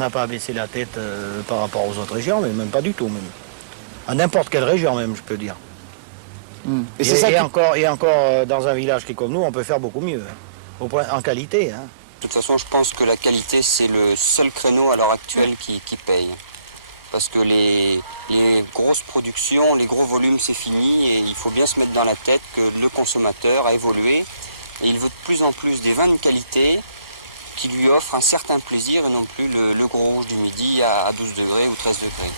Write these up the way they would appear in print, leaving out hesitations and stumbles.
n'a pas à baisser la tête par rapport aux autres régions, mais même pas du tout même. À n'importe quelle région même, je peux dire. Et c'est ça et encore dans un village qui est comme nous, on peut faire beaucoup mieux, hein, en qualité. Hein. De toute façon, je pense que la qualité, c'est le seul créneau à l'heure actuelle qui paye. Parce que les grosses productions, les gros volumes, c'est fini et il faut bien se mettre dans la tête que le consommateur a évolué et il veut de plus en plus des vins de qualité qui lui offrent un certain plaisir et non plus le gros rouge du midi à 12 degrés ou 13 degrés.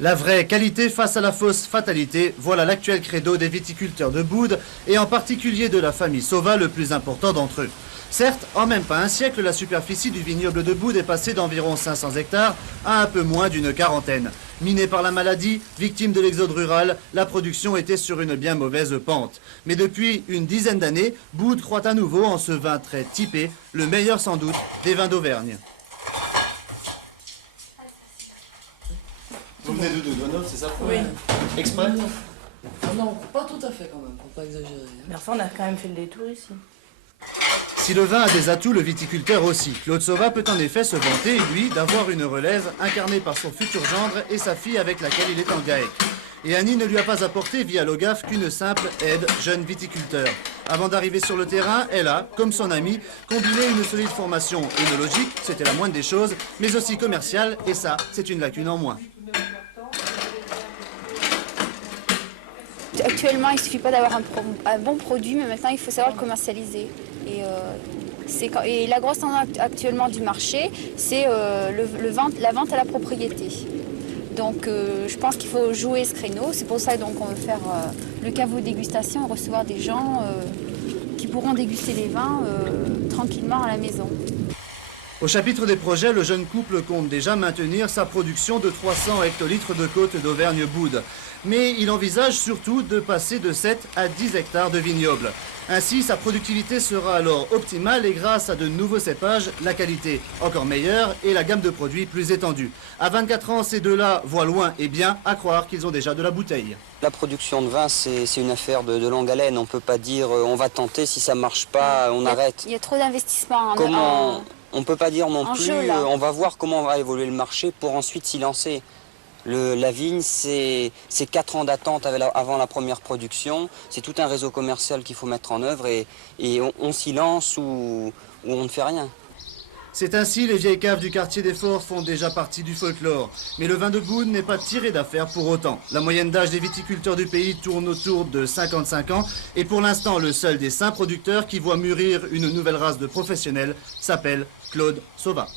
La vraie qualité face à la fausse fatalité, voilà l'actuel credo des viticulteurs de Boudes et en particulier de la famille Sauva, le plus important d'entre eux. Certes, en même pas un siècle, la superficie du vignoble de Boudes est passée d'environ 500 hectares à un peu moins d'une quarantaine. Minée par la maladie, victime de l'exode rural, la production était sur une bien mauvaise pente. Mais depuis une dizaine d'années, Boudes croit à nouveau en ce vin très typé, le meilleur sans doute des vins d'Auvergne. Vous venez de Grenoble, c'est ça? Oui. Exprès? Non, pas tout à fait quand même, faut pas exagérer. Mais enfin, on a quand même fait le détour ici. Si le vin a des atouts, le viticulteur aussi. Claude Sauva peut en effet se vanter, lui, d'avoir une relaise incarnée par son futur gendre et sa fille avec laquelle il est en GAEC. Et Annie ne lui a pas apporté via l'OGAF qu'une simple aide jeune viticulteur. Avant d'arriver sur le terrain, elle a, comme son ami, combiné une solide formation œnologique, c'était la moindre des choses, mais aussi commerciale, et ça, c'est une lacune en moins. Actuellement, il ne suffit pas d'avoir un bon produit, mais maintenant, il faut savoir le commercialiser. Et la grosse tendance actuellement du marché, c'est la vente à la propriété. Donc, je pense qu'il faut jouer ce créneau. C'est pour ça qu'on veut faire le caveau dégustation, recevoir des gens qui pourront déguster les vins tranquillement à la maison. Au chapitre des projets, le jeune couple compte déjà maintenir sa production de 300 hectolitres de côte d'Auvergne-Boudes. Mais il envisage surtout de passer de 7 à 10 hectares de vignobles. Ainsi, sa productivité sera alors optimale et grâce à de nouveaux cépages, la qualité encore meilleure et la gamme de produits plus étendue. À 24 ans, ces deux-là voient loin et bien, à croire qu'ils ont déjà de la bouteille. La production de vin, c'est une affaire de longue haleine. On ne peut pas dire on va tenter, si ça ne marche pas, on arrête. Il y a trop d'investissements On ne peut pas dire non plus, jeu, on va voir comment va évoluer le marché pour ensuite s'y lancer. La vigne, c'est 4 ans d'attente avant la première production. C'est tout un réseau commercial qu'il faut mettre en œuvre et on s'y lance ou on ne fait rien. C'est ainsi, les vieilles caves du quartier des Forts font déjà partie du folklore. Mais le vin de Boudes n'est pas tiré d'affaire pour autant. La moyenne d'âge des viticulteurs du pays tourne autour de 55 ans. Et pour l'instant, le seul des 5 producteurs qui voit mûrir une nouvelle race de professionnels s'appelle Claude Sauva.